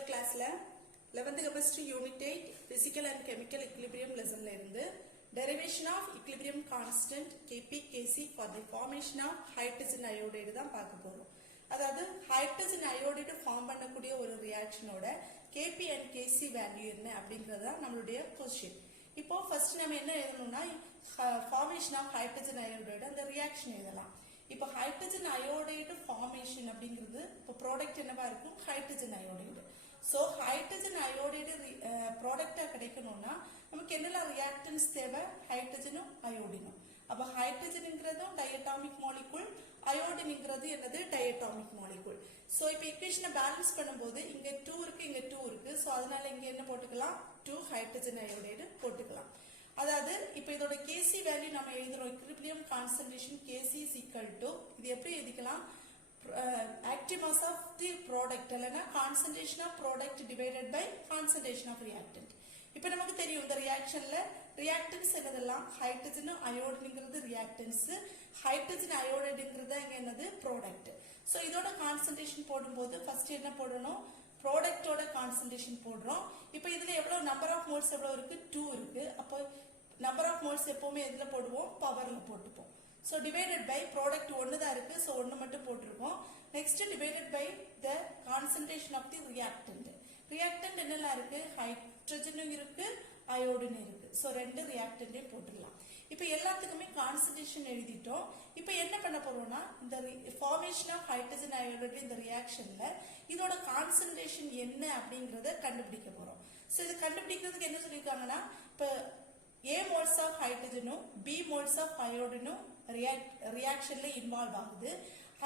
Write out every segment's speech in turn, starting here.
போன கிளாஸ்ல 11th chemistry unit 8 physical and chemical equilibrium lesson la irundhu derivation of equilibrium constant Kp Kc for the formation of hydrogen iodide தான் பார்க்க போறோம். அதாவது hydrogen iodide form பண்ணக்கூடிய ஒரு ரியாக்ஷனோட Kp and Kc value என்ன அப்படிங்கறது தான் நம்மளுடைய क्वेश्चन. இப்போ ஃபர்ஸ்ட் நம்ம என்ன எழுதணும்னா formation of hydrogen iodide அந்த ரியாக்ஷன் எழுதலாம். இப்போ ஹைட்ரஜன் அயோடைடு ஃபார்மேஷன் அப்படிங்கிறது இப்போ ப்ராடக்ட் என்னவா இருக்கும் hydrogen iodide. So hydrogen iodide ப்ராடக்டா கிடைக்கணும்னா நமக்கு என்னெல்லாம் ரியாக்டன்ஸ் தேவை ஹைட்ரஜனும் அயோடினும். அப்போ ஹைட்ரஜனுங்கிறதும் டயட்டாமிக் மாலிகுல் அயோடினுங்கிறது என்னது டயட்டாமிக் மாலிகுல். ஸோ இப்போ இக்குவேஷனை பேலன்ஸ் பண்ணும்போது இங்க 2 இருக்கு இங்க 2 இருக்கு. ஸோ அதனால இங்க என்ன போட்டுக்கலாம் 2 ஹைட்ரஜன் அயோடைடு போட்டுக்கலாம். அதாவது இப்போ இதோட Kc வேல்யூ நம்ம எழுதுறோம் equilibrium concentration Kc is equal to இது எப்படி எழுதிக்கலாம் active mass of the product இல்லனா concentration of product divided by concentration of reactant. இப்போ நமக்கு தெரியும் இந்த ரியாக்ஷன்ல ரியாக்டன்ஸ் என்னதெல்லாம் ஹைட்ரஜனும் அயோடினுங்கிறது ரியாக்டன்ஸ், ஹைட்ரஜன் அயோடைடுங்கிறது இங்க என்னது ப்ராடக்ட். ஸோ இதோட கான்சன்ட்ரேஷன் போடும்போது ஃபர்ஸ்ட் என்ன போடணும் ப்ராடக்டோட கான்சன்ட்ரேஷன் போடுறோம். இப்போ இதுல எவ்வளவு நம்பர் ஆஃப் மோல்ஸ் எவ்வளவு இருக்கு 2 இருக்கு. அப்போ நம்பர் ஆஃப் மோல்ஸ் எப்பவுமே எதுல போடுவோம் பவர்ல போட்டுப்போம். ஸோ டிவைடட் பை ப்ராடக்ட் 1 தான் இருக்கு. ஸோ 1 மட்டும் போட்டிருக்கோம். Next divided by the concentration of the reactant. Reactant என்னெல்லாம் இருக்கு ஹைட்ரஜனும் இருக்கு அயோடினும் இருக்கு. ஸோ 2 ரியாக்டன்டையும் போட்டுடலாம். இப்போ எல்லாத்துக்குமே கான்சன்ட்ரேஷன் எழுதிட்டோம். இப்போ என்ன பண்ண போறோம்னா இந்த ஃபார்மேஷன் ஆஃப் ஹைட்ரஜன் அயோடைடு இந்த ரியாக்ஷன்ல இதோட கான்சன்ட்ரேஷன் என்ன அப்படிங்கறத கண்டுபிடிக்க போறோம். ஸோ இது கண்டுபிடிக்கிறதுக்கு என்ன சொல்லியிருக்காங்கன்னா இப்போ A moles of ஹைட்ரஜனும் B moles of அயோடினும் ரியாக்ஷன்ல இன்வால்வ் ஆகுது.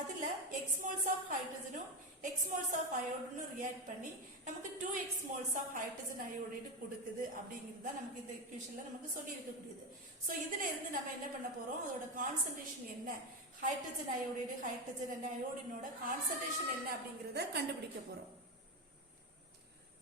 அதுல X moles of ஹைட்ரஜனும் X moles of அயோடினும் ரியாக்ட் பண்ணி நமக்கு 2X moles of hydrogen iodide கொடுக்குது அப்படிங்கிறது தான் நமக்கு இந்த ஈக்குவேஷன்ல நமக்கு சொல்லி இருக்கக்கூடியது. சோ இதுல இருந்து நம்ம என்ன பண்ண போறோம் அதோட கான்சன்ட்ரேஷன் என்ன ஹைட்ரஜன் அயோடைடு ஹைட்ரஜன் அண்ட் அயோடினோட கான்சன்ட்ரேஷன் என்ன அப்படிங்கறத கண்டுபிடிக்க போறோம்.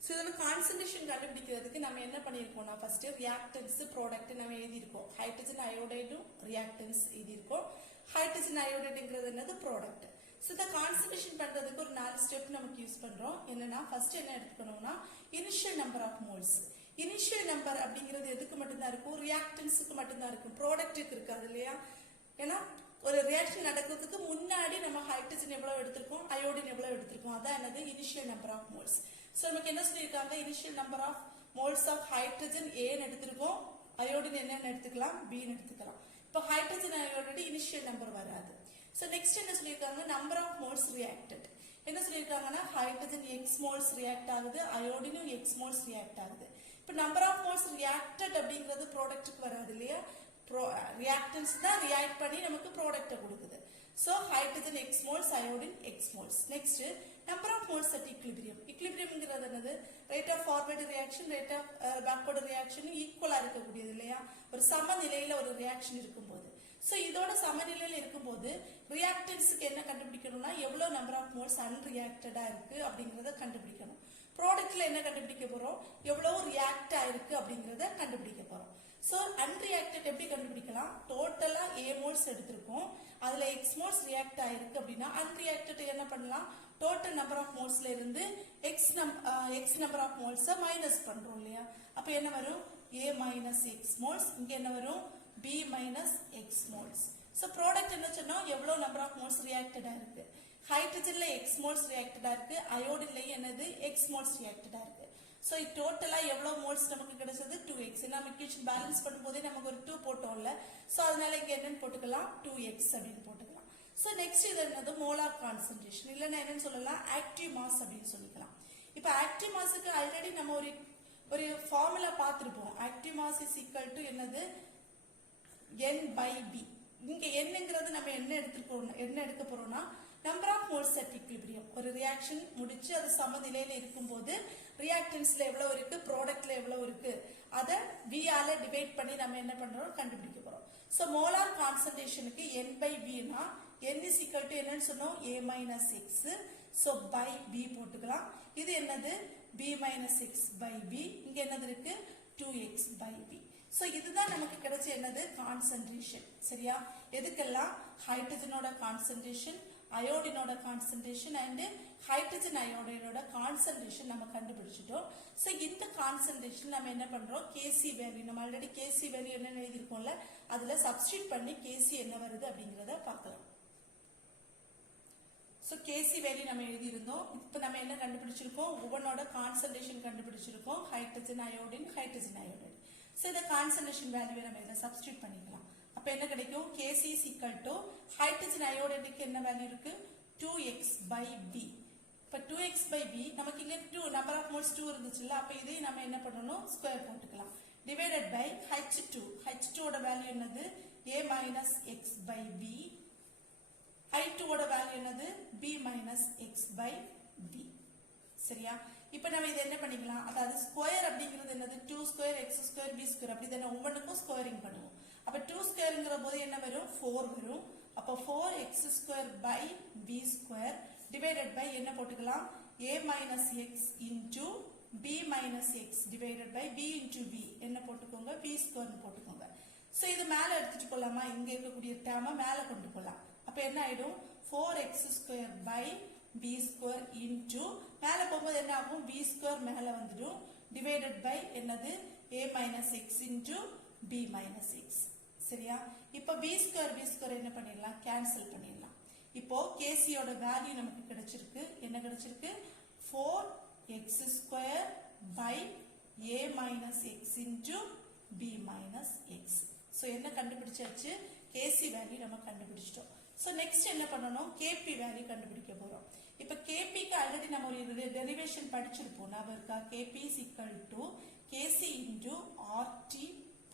சோ இதோட கான்சன்ட்ரேஷன் கண்டுபிடிக்கிறதுக்கு நம்ம என்ன பண்ணிருக்கோம்னா ஃபர்ஸ்ட் ரியாக்டன்ஸ் ப்ராடக்ட் நம்ம எழுதியிருக்கோம். ஹைட்ரஜன் அயோடைடும் ரியாக்டன்ஸ் எழுதியிருக்கோம். ஹைட்ரஜன் அயோடைடுங்கிறது என்னது ப்ராடக்ட். சோ இத கான்சன்ட்ரேஷன் பண்றதுக்கு ஒரு 4 ஸ்டெப் நமக்கு யூஸ் பண்றோம். என்னன்னா ஃபர்ஸ்ட் என்ன எடுத்துக்கணும்னா initial number of moles. Initial number அப்படிங்கிறது எதுக்கு மட்டும்தான் இருக்கும் ரியாக்டன்ஸுக்கு மட்டும்தான் இருக்கும் ப்ராடக்ட்டுக்கு இருக்காது இல்லையா. ஏன்னா ஒரு ரியாக்ஷன் நடக்கிறதுக்கு முன்னாடி நம்ம ஹைட்ரஜன் எவ்வளவு எடுத்திருக்கோம் அயோடின் எவ்வளவு எடுத்திருக்கோம் அதான் என்னது initial number of moles. So நமக்கு என்ன சொல்லியிருக்காங்க initial number of moles of hydrogen ஏன்னு எடுத்திருக்கோம் அயோடின் என்னன்னு எடுத்துக்கலாம் பின்னு எடுத்துக்கலாம். இப்போ ஹைட்ரஜன் அயோடைடு இனிஷியல் நம்பர் வராது. சோ நெக்ஸ்ட் என்ன சொல்லியிருக்காங்க நம்பர் ஆஃப் மோல்ஸ் ரியாக்டட். என்ன சொல்லியிருக்காங்கன்னா ஹைட்ரஜன் எக்ஸ் மோல்ஸ் ரியாக்ட் ஆகுது அயோடினும் எக்ஸ் மோல்ஸ் ரியாக்ட் ஆகுது. இப்போ நம்பர் ஆஃப் மோல்ஸ் ரியாக்டட் அப்படிங்கிறது ப்ராடக்ட்டுக்கு வராது இல்லையா. ரியாக்டன்ஸ் தான் ரியாக்ட் பண்ணி நமக்கு ப்ராடக்ட்டை கொடுக்குது. So hydrogen x moles iodine x moles. Next number of moles at equilibrium. ஈக்விலிபிரியம்ங்கிறது என்னது rate of forward reaction rate of backward reaction ஈக்குவலா இருக்கக்கூடியது இல்லையா ஒரு சமநிலையில ஒரு ரியாக்ஷன் இருக்கும்போது. சோ இதோட சமநிலையில இருக்கும்போது ரியாக்டன்ஸுக்கு என்ன கண்டுபிடிக்கணும்னா எவ்வளவு நம்பர் ஆஃப் மோல்ஸ் அன்ரியாக்டடா இருக்கு அப்படிங்கறத கண்டுபிடிக்கணும். ப்ராடக்ட்ல என்ன கண்டுபிடிக்க போறோம் எவ்வளவு ரியாக்ட் ஆயிருக்கு அப்படிங்கறத கண்டுபிடிக்க போறோம். சோ அன்ரியாக்டட் எப்படி கண்டுபிடிக்கலாம் டோட்டலா A மோல்ஸ் எடுத்திருக்கோம் அதுல X மோல்ஸ் ரியாக்ட் ஆயிருக்கு அப்படின்னா அன்ரியாக்டட் என்ன பண்ணலாம் டோட்டல் நம்பர் ஆஃப் மோல்ஸ்ல இருந்து X number of moles minus பண்றோம் இல்லையா. அப்ப என்ன வரும் A மைனஸ் X மோல்ஸ் இங்க என்ன வரும் B minus X moles. So product என்ன சொன்னோம் எவ்வளவு நம்பர் ஆஃப் மோல்ஸ் ரியாக்டடா இருக்கு ஹைட்ரஜன்ல X மோல்ஸ் ரியாக்டடா இருக்கு அயோடின்ல என்னது X மோல்ஸ் ரியாக்டடா இருக்கு. சோ டோட்டலா எவ்வளவு மோல்ஸ் நமக்கு கிடைச்சது 2x. நம்ம ஈக்குவேஷன் பேலன்ஸ் பண்ணும்போதே நமக்கு ஒரு 2 போட்டோம்ல. சோ அதனால இங்க என்னன்னு போட்டுக்கலாம் 2x அப்படின்னு போட்டுக்கலாம். சோ நெக்ஸ்ட் இது என்னது மோலார் கான்சன்ட்ரேஷன் இல்லன்னா என்னன்னு சொல்லலாம் ஆக்டிவ் மாஸ் அப்படின்னு சொல்லிக்கலாம். இப்போ ஆக்டிவ் மாஸுக்கு ஆல்ரெடி நம்ம ஒரு ஃபார்முலா பார்த்திருப்போம். Active mass is equal to என்னது N by B. இங்க என்னங்கிறது நம்ம என்ன எடுக்க போறோம்னா number of moles at equilibrium. ஒரு ரியாக்ஷன் முடிச்சு அது சமநிலையில இருக்கும்போது ரியாக்டன்ஸ்ல எவ்வளவு இருக்கு ப்ராடக்ட்ல எவ்வளவு இருக்கு அத V ஆல டிவைட் பண்ணி நம்ம என்ன பண்றோம் கண்டுபிடிக்க போறோம். சோ மோலார் கான்சன்ட்ரேஷனுக்கு N by B னா N is equal to என்னன்னு சொன்னோம் A minus X. So by B போட்டுக்கலாம். இது என்னது B minus X by B. இங்க என்னது இருக்கு 2X by B. சோ இதுதான் நமக்கு கிடைச்ச என்னது கான்சன்ட்ரேஷன் சரியா. எதுக்கெல்லாம் ஹைட்ரஜனோட கான்சன்ட்ரேஷன் அயோடினோட கான்சன்ட்ரேஷன் அண்ட் ஹைட்ரஜன் அயோடைடோட கான்சன்ட்ரேஷன் நம்ம கண்டுபிடிச்சிட்டோம். ஸோ இந்த கான்சன்ட்ரேஷன் நம்ம என்ன பண்றோம், கேசி வேல்யூ நம்ம ஆல்ரெடி கேசி வேல்யூ என்ன எழுதியிருக்கோம்ல அதுல சப்ஸ்டியூட் பண்ணி கேசி என்ன வருது அப்படிங்கறத பார்க்கலாம். ஸோ கேசி வேல்யூ நம்ம எழுதியிருந்தோம். இப்போ நம்ம என்ன கண்டுபிடிச்சிருக்கோம், ஒவ்வொன்னோட கான்சன்ட்ரேஷன் கண்டுபிடிச்சிருக்கோம், hydrogen iodine hydrogen iodide. So இந்த கான்சன்ட்ரேஷன் வேல்யூவை நம்ம இதை சப்ஸ்டியூட் பண்ணிக்கலாம். அப்ப என்ன கிடைக்கும், Kc is equal to ஹைட்ரஜன் அயோடைடுக்கு என்ன வேல்யூ இருக்கு 2x by b. இப்ப 2x by b நமக்கு இங்க 2 நம்பர் ஆஃப் மோல்ஸ் 2 இருந்துச்சுல, அப்ப இதை நம்ம என்ன பண்ணணும் ஸ்கொயர் போட்டுக்கலாம். Divided by h2. h2 ஓட வேல்யூ என்னது a minus x by b. h2 ஓட வேல்யூ என்னது b minus x by b. சரியா? இப்ப நம்ம இதை என்ன பண்ணிக்கலாம், அதாவது ஸ்கொயர் அப்படிங்கிறது என்னது 2 square x square b square அப்படி தானே ஒவ்வொன்றுக்கும் ஸ்கொயரிங் பண்ணுவோம். அப்ப 2 ஸ்கொயர்ங்கிற போது என்ன வரும் 4 வரும். அப்ப 4x square by b square divided by என்ன போட்டுக்கலாம் a minus x into b minus x divided by b into b என்ன போட்டுக்கோங்க b ஸ்கொயர் போட்டுக்கோங்க. சோ இது மேல எடுத்துட்டு போலாமா, இங்க இருக்கக்கூடிய டேர்மை மேல கொண்டு போலாம். அப்ப என்ன ஆயிடும் 4x square by b square into மேல போகும்போது என்ன ஆகும் b ஸ்கொயர் மேல வந்துடும் டிவைடட் பை என்னது a minus x into b minus x. சரியா? இப்போ b ஸ்கொயர் என்ன பண்ணிடலாம் கேன்சல் பண்ணிடலாம். இப்போ kc யோட வேல்யூ நமக்கு கிடைச்சிருக்கு, என்ன கிடைச்சிருக்கு 4x square by a minus x into b minus x. So என்ன கண்டுபிடிச்சாச்சு, kc வேல்யூ நம்ம கண்டுபிடிச்சிட்டோம். சோ நெக்ஸ்ட் என்ன பண்ணணும், kp வேல்யூ கண்டுபிடிக்க போறோம். இப்ப kp க்கு ஆல்ரெடி நம்ம ஒரு டெரிவேஷன் படிச்சிருப்போம், ஞாபகம் இருக்கா, kp is equal to kc into rt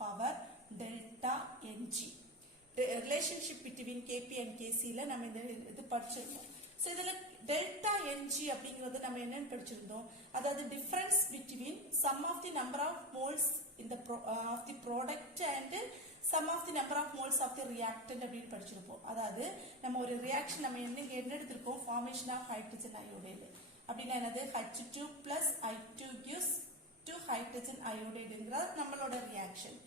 power delta ng. Relationship between kp and kc ல நம்ம இந்த இது படிச்சிருக்கோம். சோ இதுல டெல்டா ng அப்படிங்கறது நம்ம என்னன்னு படிச்சிருந்தோம், அதாவது difference between sum of the number of moles in the of the product and sum of the number of moles of the reactant அப்படின்னு படிச்சிருப்போம். அதாவது நம்ம ஒரு ரியாக்ஷன் நம்ம என்ன எடுத்திருக்கோம், ஃபார்மேஷன் ஆஃப் ஹைட்ரஜன் அயோடைடு அப்படின்னா என்னது H2 plus I2 gives 2 hydrogen அயோடைடுங்கிறது நம்மளோட ரியாக்ஷன்.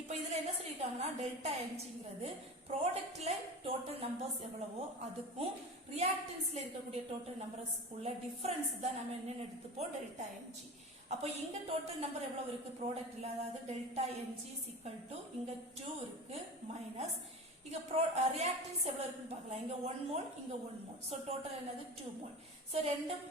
இப்போ இதுல என்ன சொல்லிருக்காங்கன்னா டெல்டா என்ஜிங்கிறது ப்ராடக்ட்ல டோட்டல் நம்பர்ஸ் எவ்வளவோ அதுக்கும் ரியாக்டன்ஸ்ல இருக்கக்கூடிய டோட்டல் நம்பர்ஸ் உள்ள டிஃபரன்ஸ் தான் நம்ம என்ன எடுத்துப்போம் டெல்டா என்ஜி. அப்போ இங்க டோட்டல் நம்பர் எவ்வளவு இருக்கு ப்ராடக்ட்ல, அதாவது delta n g is equal to இங்க 2 இருக்கு மைனஸ் இங்க ரியாக்டன்ஸ் எவ்வளவு இருக்குன்னு பார்க்கலாம், இங்க 1 மோல் இங்க 1 மோல். சோ டோட்டல் என்னது 2 மோல். சோ ரெண்டும்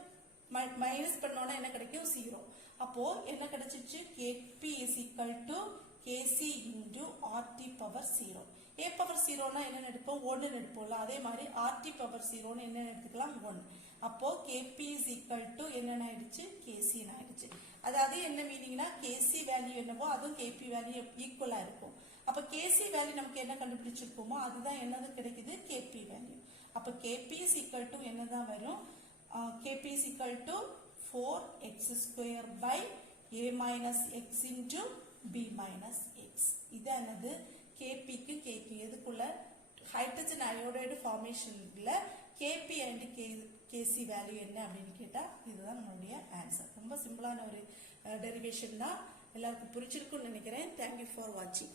மைனஸ் பண்ணோம்னா என்ன கிடைக்கும் 0. அப்போ என்ன கிடைச்சிச்சு kp is equal to kc into rt power 0. a power 0 னா என்ன எடுப்போம் 1 எடுப்போம்ல, அதே மாதிரி rt power 0 னு என்ன எடுத்துக்கலாம் 1. அப்போ kp is equal to என்ன ஆயிடுச்சு kc ஆயிடுச்சு. அதாவது என்ன மீனிங்னா kc வேல்யூ என்னவோ அதுவும் kp வேல்யூ ஈக்குவலா இருக்கும். அப்ப kc வேல்யூ நமக்கு என்ன கண்டுபிடிச்சிருக்கோமோ அதுதான் என்னது கிடைக்குது kp வேல்யூ. அப்ப kp is equal to என்னதான் வரும், kp is equal to 4x square by a minus x into b minus x. இது என்னது kp க்கு kq எதுக்குள்ள ஹைட்ரஜன் அயோடைடு ஃபார்மேஷன்ல kp and kc வேல்யூ என்ன அப்படின்னு கேட்டா இதுதான் நம்மளுடைய ஆன்சர். ரொம்ப சிம்பிளான ஒரு டெரிவேஷன் தான், எல்லாருக்கும் புரிஞ்சிருக்கும்னு நினைக்கிறேன். Thank you for watching.